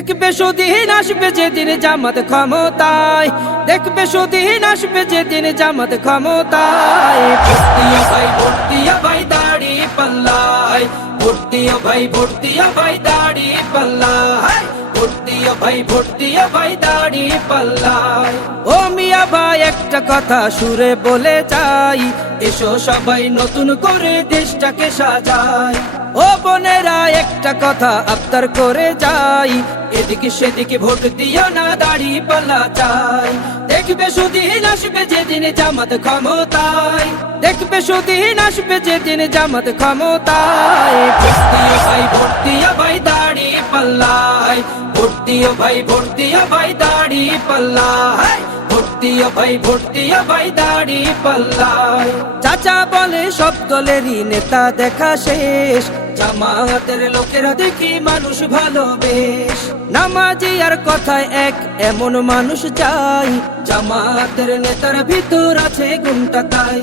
দেখবে সুদিন আসবে যেদিন জামাত ক্ষমতায়, দেখবে সুদিন আসবে যেদিন জামাত ক্ষমতায়। ভোট দিও ভাই, ভোট দিও ভাই দাড়ি পাল্লায়, ভোট দিও ভাই, ভোট দিও ভাই দাড়ি পাল্লায়, ভোট দিও ভাই, ভোট দিও ভাই দাড়ি পাল্লায়। ও মিয়া ভাই একটা কথা সুরে বলে যাই, এসো সবাই নতুন করে দেশটাকে সাজাই। ও বোনেরা একটা কথা আবদার করে যাই, এদিকে সেদিকে ভোট দিও না, দাড়ি পাল্লা চাই। দেখবে সুদিন আসবে যেদিন জামাত ক্ষমতায়, দেখবে সুদিন আসবে যেদিন জামাত ক্ষমতায়। ভোট দিও ভাই, ভোট দিও ভাই দাড়ি পাল্লায়, ভোট দিও ভাই, ভোট দিও ভাই দাড়ি পাল্লায়, ভোট দিও ভাই, ভোট দিও ভাই দাড়ি পাল্লায়। চাচা বলে সব দলেরই নেতা দেখা শেষ, জামাতের লোকেরা দেখি মানুষ ভালো বেশ। নামাজি আর কথায় এক এমন মানুষ চাই, জামাতের নেতার ভিতর আছে গুণটা তাই।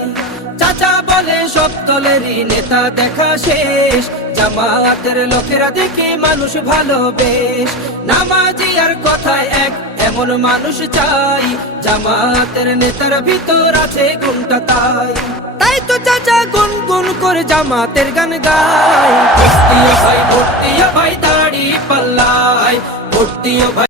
চাচা বলে সব দলেরই নেতা দেখা শেষ, জামাতের লোকেরা দেখি মানুষ ভালো বেশ। নামাজি আর কথায় এক এমন মানুষ চাই, জামাতের নেতার ভিতর আছে গুণটা তাই। তাই তো চাচা গুনগুন করে জামাতের গান গায়। ভোট দিও ভাই, ভোট দিও ভাই দাড়ি পাল্লায়, ভোট দিও ভাই।